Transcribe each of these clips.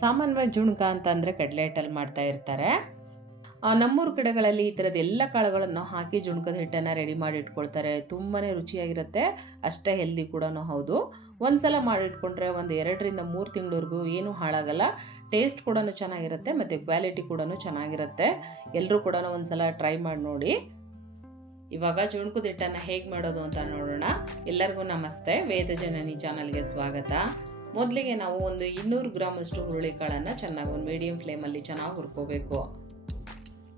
ಸಾಮಾನ್ಯವಾಗಿ ಜುಣ್ಕ ಅಂತಂದರೆ ಕಡಲೆ ಹಿಟ್ಟಲ್ಲಿ ಮಾಡ್ತಾ ಇರ್ತಾರೆ. ನಮ್ಮೂರ ಕಡೆಗಳಲ್ಲಿ ಈ ಥರದ ಎಲ್ಲ ಕಾಳುಗಳನ್ನು ಹಾಕಿ ಜುಣ್ಕದ ಹಿಟ್ಟನ್ನು ರೆಡಿ ಮಾಡಿ ಇಟ್ಕೊಳ್ತಾರೆ. ತುಂಬಾ ರುಚಿಯಾಗಿರುತ್ತೆ. ಅಷ್ಟೇ ಹೆಲ್ದಿ ಕೂಡ ಹೌದು. ಒಂದ್ಸಲ ಮಾಡಿಟ್ಕೊಂಡ್ರೆ ಒಂದು ಎರಡರಿಂದ ಮೂರು ತಿಂಗಳವರೆಗೂ ಏನೂ ಹಾಳಾಗಲ್ಲ. ಟೇಸ್ಟ್ ಕೂಡ ಚೆನ್ನಾಗಿರುತ್ತೆ ಮತ್ತು ಕ್ವಾಲಿಟಿ ಕೂಡ ಚೆನ್ನಾಗಿರುತ್ತೆ. ಎಲ್ಲರೂ ಕೂಡ ಒಂದ್ಸಲ ಟ್ರೈ ಮಾಡಿ ನೋಡಿ. ಇವಾಗ ಜುಣ್ಕದ ಹಿಟ್ಟನ್ನು ಹೇಗೆ ಮಾಡೋದು ಅಂತ ನೋಡೋಣ. ಎಲ್ಲರಿಗೂ ನಮಸ್ತೆ. ವೇದ ಜನನಿ ಚಾನಲ್ಗೆ ಸ್ವಾಗತ. ಮೊದಲಿಗೆ ನಾವು ಒಂದು ಇನ್ನೂರು ಗ್ರಾಮಷ್ಟು ಹುರುಳಿಕಾಳನ್ನು ಚೆನ್ನಾಗಿ ಒಂದು ಮೀಡಿಯಂ ಫ್ಲೇಮಲ್ಲಿ ಚೆನ್ನಾಗಿ ಹುರ್ಕೋಬೇಕು.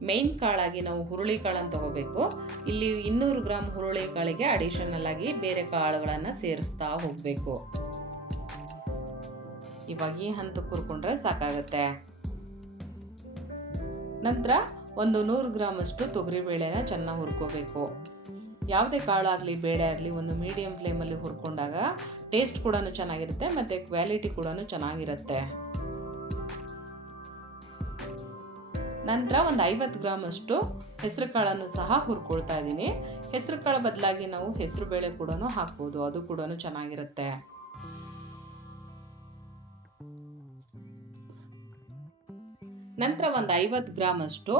ಮೇಯ್ನ್ ಕಾಳಾಗಿ ನಾವು ಹುರುಳಿಕಾಳನ್ನು ತಗೋಬೇಕು. ಇಲ್ಲಿ ಇನ್ನೂರು ಗ್ರಾಮ್ ಹುರುಳಿ ಕಾಳಿಗೆ ಅಡಿಷನಲ್ ಆಗಿ ಬೇರೆ ಕಾಳುಗಳನ್ನು ಸೇರಿಸ್ತಾ ಹೋಗಬೇಕು. ಇವಾಗ ಈ ಹಂತಕ್ಕೆ ಹುರ್ಕೊಂಡ್ರೆ ಸಾಕಾಗುತ್ತೆ. ನಂತರ ಒಂದು ನೂರು ಗ್ರಾಮಷ್ಟು ತೊಗರಿಬೇಳೆನ ಚೆನ್ನಾಗಿ ಹುರ್ಕೋಬೇಕು. ಯಾವುದೇ ಕಾಳಾಗಲಿ ಬೇಳೆ ಆಗಲಿ ಒಂದು ಮೀಡಿಯಂ ಫ್ಲೇಮಲ್ಲಿ ಹುರ್ಕೊಂಡಾಗ ಟೇಸ್ಟ್ ಕೂಡ ಚೆನ್ನಾಗಿರುತ್ತೆ, ಮತ್ತು ಕ್ವಾಲಿಟಿ ಕೂಡ ಚೆನ್ನಾಗಿರುತ್ತೆ. ನಂತರ ಒಂದು ಐವತ್ತು ಗ್ರಾಮಷ್ಟು ಹೆಸರು ಕಾಳನ್ನು ಸಹ ಹುರ್ಕೊಳ್ತಾ ಇದ್ದೀನಿ. ಹೆಸರು ಕಾಳು ಬದಲಾಗಿ ನಾವು ಹೆಸರು ಬೇಳೆ ಕೂಡ ಹಾಕ್ಬೋದು, ಅದು ಕೂಡ ಚೆನ್ನಾಗಿರುತ್ತೆ. ನಂತರ ಒಂದು ಐವತ್ತು ಗ್ರಾಮಷ್ಟು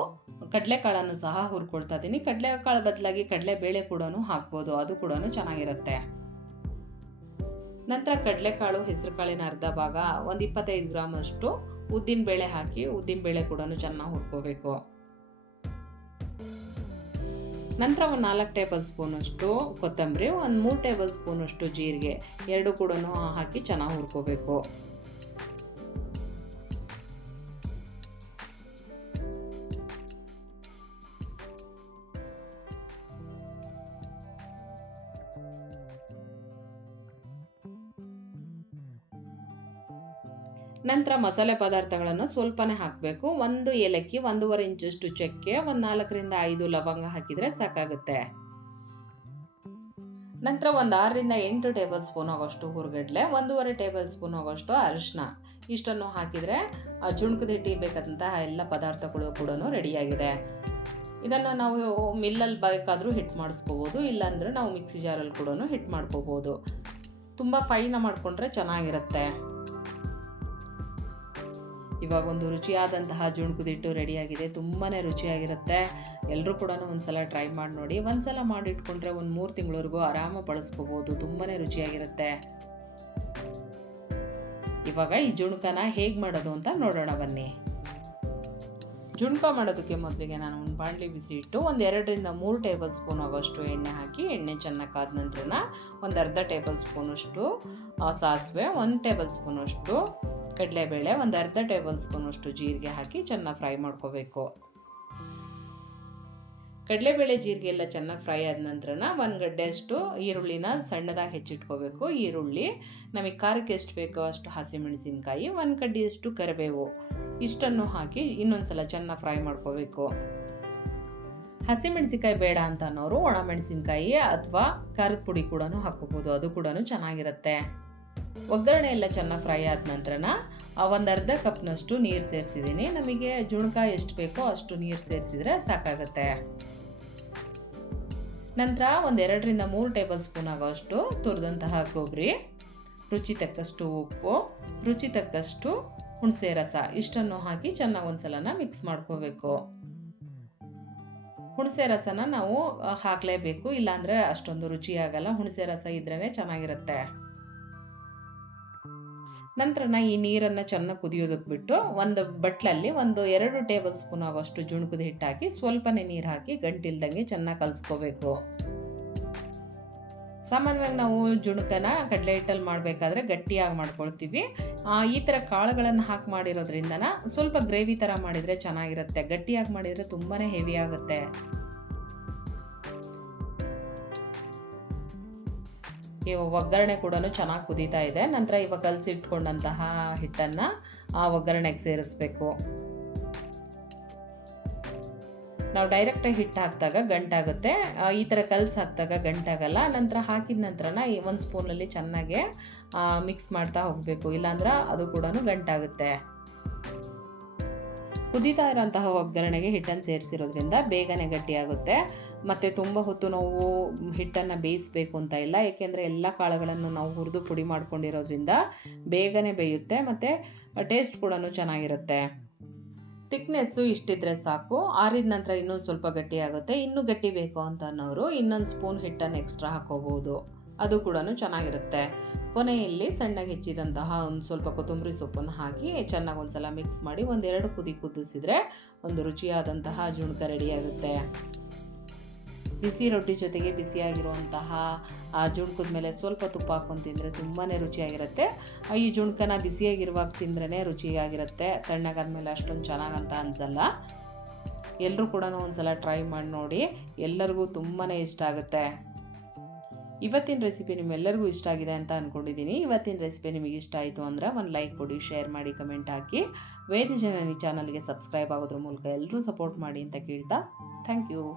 ಕಡಲೆಕಾಳನ್ನು ಸಹ ಹುರ್ಕೊಳ್ತಾ ಇದ್ದೀನಿ. ಕಡಲೆಕಾಳು ಬದಲಾಗಿ ಕಡಲೆಬೇಳೆ ಕೂಡ ಹಾಕ್ಬೋದು. ಅದು ಕೂಡ ಚೆನ್ನಾಗಿರುತ್ತೆ. ನಂತರ ಕಡಲೆಕಾಳು, ಹೆಸರು ಕಾಳಿನ ಅರ್ಧ ಭಾಗ, ಒಂದು ಇಪ್ಪತ್ತೈದು ಗ್ರಾಮ್ ಅಷ್ಟು ಉದ್ದಿನ ಬೇಳೆ ಹಾಕಿ, ಉದ್ದಿನ ಬೇಳೆ ಕೂಡ ಚೆನ್ನಾಗಿ ಹುರ್ಕೋಬೇಕು. ನಂತರ ಒಂದು ನಾಲ್ಕು ಟೇಬಲ್ ಸ್ಪೂನಷ್ಟು ಕೊತ್ತಂಬರಿ, ಒಂದು ಮೂರು ಟೇಬಲ್ ಸ್ಪೂನಷ್ಟು ಜೀರಿಗೆ, ಎರಡು ಕೂಡ ಹಾಕಿ ಚೆನ್ನಾಗಿ ಹುರ್ಕೋಬೇಕು. ನಂತರ ಮಸಾಲೆ ಪದಾರ್ಥಗಳನ್ನು ಸ್ವಲ್ಪನೇ ಹಾಕಬೇಕು. ಒಂದು ಏಲಕ್ಕಿ, ಒಂದೂವರೆ ಇಂಚಷ್ಟು ಚಕ್ಕೆ, ಒಂದು ನಾಲ್ಕರಿಂದ ಐದು ಲವಂಗ ಹಾಕಿದರೆ ಸಾಕಾಗುತ್ತೆ. ನಂತರ ಒಂದು ಆರರಿಂದ ಎಂಟು ಟೇಬಲ್ ಸ್ಪೂನ್ ಆಗೋಷ್ಟು ಹುರ್ಗಡ್ಲೆ, ಒಂದೂವರೆ ಟೇಬಲ್ ಸ್ಪೂನ್ ಆಗೋಷ್ಟು ಅರಿಶಿನ ಇಷ್ಟನ್ನು ಹಾಕಿದರೆ ಹಿಟ್ಟಿಗೆ ಬೇಕಾದಂತಹ ಎಲ್ಲ ಪದಾರ್ಥಗಳು ಕೂಡ ರೆಡಿಯಾಗಿದೆ. ಇದನ್ನು ನಾವು ಮಿಲ್ಲಲ್ಲಿ ಬೇಕಾದರೂ ಹಿಟ್ ಮಾಡಿಸ್ಕೋಬೋದು, ಇಲ್ಲಾಂದರೆ ನಾವು ಮಿಕ್ಸಿ ಜಾರಲ್ಲಿ ಕೂಡ ಹಿಟ್ ಮಾಡ್ಕೋಬೋದು. ತುಂಬ ಫೈನ ಮಾಡಿಕೊಂಡ್ರೆ ಚೆನ್ನಾಗಿರುತ್ತೆ. ಇವಾಗ ಒಂದು ರುಚಿಯಾದಂತಹ ಜುಣ್ಕುದಿಟ್ಟು ರೆಡಿಯಾಗಿದೆ ತುಂಬಾ ರುಚಿಯಾಗಿರುತ್ತೆ. ಎಲ್ಲರೂ ಕೂಡ ಒಂದ್ಸಲ ಟ್ರೈ ಮಾಡಿ ನೋಡಿ. ಒಂದ್ಸಲ ಮಾಡಿಟ್ಕೊಂಡ್ರೆ ಒಂದು ಮೂರು ತಿಂಗಳವರೆಗೂ ಆರಾಮ ಬಳಸ್ಕೋಬೋದು ತುಂಬಾ ರುಚಿಯಾಗಿರುತ್ತೆ. ಇವಾಗ ಈ ಜುಣ್ಕನ ಹೇಗೆ ಮಾಡೋದು ಅಂತ ನೋಡೋಣ ಬನ್ನಿ. ಜುಣ್ಕ ಮಾಡೋದಕ್ಕೆ ಮೊದಲಿಗೆ ನಾನು ಒಂದು ಬಾಣಲಿ ಬಿಸಿ ಇಟ್ಟು ಒಂದು ಎರಡರಿಂದ ಮೂರು ಟೇಬಲ್ ಸ್ಪೂನ್ ಆಗೋಷ್ಟು ಎಣ್ಣೆ ಹಾಕಿ, ಎಣ್ಣೆ ಚೆನ್ನಾಗಿ ಕಾದ ನಂತರ ಒಂದು ಅರ್ಧ ಟೇಬಲ್ ಸ್ಪೂನಷ್ಟು ಸಾಸಿವೆ, ಒಂದು ಟೇಬಲ್ ಸ್ಪೂನಷ್ಟು ಕಡಲೆಬೇಳೆ ಒಂದು ಅರ್ಧ ಟೇಬಲ್ ಸ್ಪೂನಷ್ಟು ಜೀರಿಗೆ ಹಾಕಿ ಚೆನ್ನಾಗಿ ಫ್ರೈ ಮಾಡ್ಕೋಬೇಕು. ಕಡಲೆಬೇಳೆ ಜೀರಿಗೆ ಎಲ್ಲ ಚೆನ್ನಾಗಿ ಫ್ರೈ ಆದ ನಂತರ ಒಂದು ಗಡ್ಡೆಯಷ್ಟು ಈರುಳ್ಳಿನ ಸಣ್ಣದಾಗಿ ಹೆಚ್ಚಿಟ್ಕೋಬೇಕು. ಈರುಳ್ಳಿ, ನಮಗೆ ಖಾರಕ್ಕೆ ಎಷ್ಟು ಬೇಕೋ ಅಷ್ಟು ಹಸಿಮೆಣಸಿನ್ಕಾಯಿ, ಒಂದು ಕಡ್ಡಿಯಷ್ಟು ಕರಿಬೇವು. ಇಷ್ಟನ್ನು ಹಾಕಿ ಇನ್ನೊಂದ್ಸಲ ಚೆನ್ನಾಗಿ ಫ್ರೈ ಮಾಡ್ಕೋಬೇಕು. ಹಸಿಮೆಣಸಿನ್ಕಾಯಿ ಬೇಡ ಅಂತ ಅನ್ನೋರು ಒಣಮೆಣಸಿನ್ಕಾಯಿ ಅಥವಾ ಖಾರದ ಪುಡಿ ಕೂಡ ಹಾಕ್ಕೋಬೋದು. ಅದು ಕೂಡ ಚೆನ್ನಾಗಿರುತ್ತೆ. ಒಗ್ಗರಣೆ ಎಲ್ಲ ಚೆನ್ನಾಗಿ ಫ್ರೈ ಆದ ನಂತರನ ಒಂದು ಅರ್ಧ ಕಪ್ನಷ್ಟು ನೀರು ಸೇರಿಸಿದ್ದೀನಿ ನಮಗೆ ಜುಣ್ಕ ಎಷ್ಟು ಬೇಕೋ ಅಷ್ಟು ನೀರು ಸೇರಿಸಿದ್ರೆ ಸಾಕಾಗುತ್ತೆ. ನಂತರ ಒಂದು ಎರಡರಿಂದ ಮೂರು ಟೇಬಲ್ ಸ್ಪೂನ್ ಆಗೋಷ್ಟು ತುರಿದಂತಹ ಕೊಬ್ಬರಿ ರುಚಿ ತಕ್ಕಷ್ಟು ಉಪ್ಪು, ರುಚಿ ತಕ್ಕಷ್ಟು ಹುಣಸೆ ರಸ ಇಷ್ಟನ್ನು ಹಾಕಿ ಚೆನ್ನಾಗಿ ಒಂದ್ಸಲನ ಮಿಕ್ಸ್ ಮಾಡ್ಕೋಬೇಕು. ಹುಣಸೆ ರಸನ ನಾವು ಹಾಕಲೇಬೇಕು. ಇಲ್ಲಾಂದರೆ ಅಷ್ಟೊಂದು ರುಚಿ ಆಗಲ್ಲ. ಹುಣಸೆ ರಸ ಇದ್ರೇ ಚೆನ್ನಾಗಿರುತ್ತೆ. ನಂತರ ನಾ ಈ ನೀರನ್ನು ಚೆನ್ನಾಗಿ ಕುದಿಯೋದಕ್ಕೆ ಬಿಟ್ಟು ಒಂದು ಬಟ್ಲಲ್ಲಿ ಒಂದು ಎರಡು ಟೇಬಲ್ ಸ್ಪೂನ್ ಆಗೋಷ್ಟು ಜುಣುಕದ ಹಿಟ್ಟಾಕಿ ಸ್ವಲ್ಪನೇ ನೀರು ಹಾಕಿ ಗಂಟಿಲ್ದಂಗೆ ಚೆನ್ನಾಗಿ ಕಲಿಸ್ಕೋಬೇಕು. ಸಾಮಾನ್ಯವಾಗಿ ನಾವು ಜುಣುಕನ ಕಡಲೆ ಹಿಟ್ಟಲ್ಲಿ ಮಾಡಬೇಕಾದ್ರೆ ಗಟ್ಟಿಯಾಗಿ ಮಾಡ್ಕೊಳ್ತೀವಿ. ಈ ಥರ ಕಾಳುಗಳನ್ನು ಹಾಕಿ ಮಾಡಿರೋದ್ರಿಂದನ ಸ್ವಲ್ಪ ಗ್ರೇವಿ ಥರ ಮಾಡಿದರೆ ಚೆನ್ನಾಗಿರುತ್ತೆ. ಗಟ್ಟಿಯಾಗಿ ಮಾಡಿದರೆ ತುಂಬಾ ಹೆವಿ ಆಗುತ್ತೆ. ಒಗ್ಗರಣೆ ಕೂಡ ಚೆನ್ನಾಗಿ ಕುದೀತಾ ಇದೆ. ನಂತರ ಇವಾಗ ಕಲಸಿಟ್ಕೊಂಡಂತಹ ಹಿಟ್ಟನ್ನು ಆ ಒಗ್ಗರಣೆಗೆ ಸೇರಿಸ್ಬೇಕು. ನಾವು ಡೈರೆಕ್ಟಾಗಿ ಹಿಟ್ಟು ಹಾಕಿದಾಗ ಗಂಟಾಗುತ್ತೆ. ಈ ಥರ ಕಲ್ಸಿ ಹಾಕಿದಾಗ ಗಂಟಾಗಲ್ಲ. ನಂತರ ಹಾಕಿದ ನಂತರನ ಈ ಒಂದು ಸ್ಪೂನಲ್ಲಿ ಚೆನ್ನಾಗೆ ಮಿಕ್ಸ್ ಮಾಡ್ತಾ ಹೋಗಬೇಕು. ಇಲ್ಲಾಂದ್ರೆ ಅದು ಕೂಡ ಗಂಟಾಗುತ್ತೆ. ಕುದೀತಾ ಇರೋಂತಹ ಒಗ್ಗರಣೆಗೆ ಹಿಟ್ಟನ್ನು ಸೇರಿಸಿರೋದ್ರಿಂದ ಬೇಗನೆ ಗಟ್ಟಿಯಾಗುತ್ತೆ. ಮತ್ತು ತುಂಬ ಹೊತ್ತು ನಾವು ಹಿಟ್ಟನ್ನು ಬೇಯಿಸಬೇಕು ಅಂತ ಇಲ್ಲ. ಏಕೆಂದರೆ ಎಲ್ಲ ಕಾಳುಗಳನ್ನು ನಾವು ಹುರಿದು ಪುಡಿ ಮಾಡ್ಕೊಂಡಿರೋದ್ರಿಂದ ಬೇಗನೆ ಬೇಯುತ್ತೆ ಮತ್ತು ಟೇಸ್ಟ್ ಕೂಡ ಚೆನ್ನಾಗಿರುತ್ತೆ. ತಿಕ್ನೆಸ್ಸು ಇಷ್ಟಿದ್ರೆ ಸಾಕು. ಆರಿದ ನಂತರ ಇನ್ನೂ ಸ್ವಲ್ಪ ಗಟ್ಟಿ ಆಗುತ್ತೆ ಇನ್ನೂ ಗಟ್ಟಿ ಬೇಕು ಅಂತ ಅನ್ನೋರು ಇನ್ನೊಂದು ಸ್ಪೂನ್ ಹಿಟ್ಟನ್ನು ಎಕ್ಸ್ಟ್ರಾ ಹಾಕೋಬಹುದು ಅದು ಕೂಡ ಚೆನ್ನಾಗಿರುತ್ತೆ. ಕೊನೆಯಲ್ಲಿ ಸಣ್ಣಗೆ ಹೆಚ್ಚಿದಂತಹ ಒಂದು ಸ್ವಲ್ಪ ಕೊತ್ತಂಬರಿ ಸೊಪ್ಪನ್ನು ಹಾಕಿ ಚೆನ್ನಾಗಿ ಒಂದ್ಸಲ ಮಿಕ್ಸ್ ಮಾಡಿ ಒಂದೆರಡು ಕುದಿ ಕುದಿಸಿದರೆ ಒಂದು ರುಚಿಯಾದಂತಹ ಜುಣ್ಕ ರೆಡಿಯಾಗುತ್ತೆ ಬಿಸಿ ರೊಟ್ಟಿ ಜೊತೆಗೆ ಬಿಸಿಯಾಗಿರುವಂತಹ, ಆ, ಜುಣ್ಕದ ಮೇಲೆ ಸ್ವಲ್ಪ ತುಪ್ಪ ಹಾಕೊಂಡು ತಿಂದರೆ ತುಂಬಾ ರುಚಿಯಾಗಿರುತ್ತೆ. ಈ ಜುಣ್ಕನ ಬಿಸಿಯಾಗಿರುವಾಗ ತಿಂದ್ರೇ ರುಚಿಯಾಗಿರುತ್ತೆ. ತಣ್ಣಗಾದ್ಮೇಲೆ ಅಷ್ಟೊಂದು ಚೆನ್ನಾಗಂತ ಅನ್ಸಲ್ಲ. ಎಲ್ಲರೂ ಕೂಡ ಒಂದ್ಸಲ ಟ್ರೈ ಮಾಡಿ ನೋಡಿ. ಎಲ್ಲರಿಗೂ ತುಂಬಾ ಇಷ್ಟ ಆಗುತ್ತೆ. ಇವತ್ತಿನ ರೆಸಿಪಿ ನಿಮ್ಮೆಲ್ಲರಿಗೂ ಇಷ್ಟ ಆಗಿದೆ ಅಂತ ಅಂದ್ಕೊಂಡಿದ್ದೀನಿ ಇವತ್ತಿನ ರೆಸಿಪಿ ನಿಮಗೆ ಇಷ್ಟ ಆಯಿತು ಅಂದರೆ ಒಂದು ಲೈಕ್ ಕೊಡಿ, ಶೇರ್ ಮಾಡಿ, ಕಮೆಂಟ್ ಹಾಕಿ. ವೇದಿ ಜನನಿ ಚಾನಲ್ಗೆ ಸಬ್ಸ್ಕ್ರೈಬ್ ಆಗೋದ್ರ ಮೂಲಕ ಎಲ್ಲರೂ ಸಪೋರ್ಟ್ ಮಾಡಿ ಅಂತ ಕೇಳ್ತಾ thank you.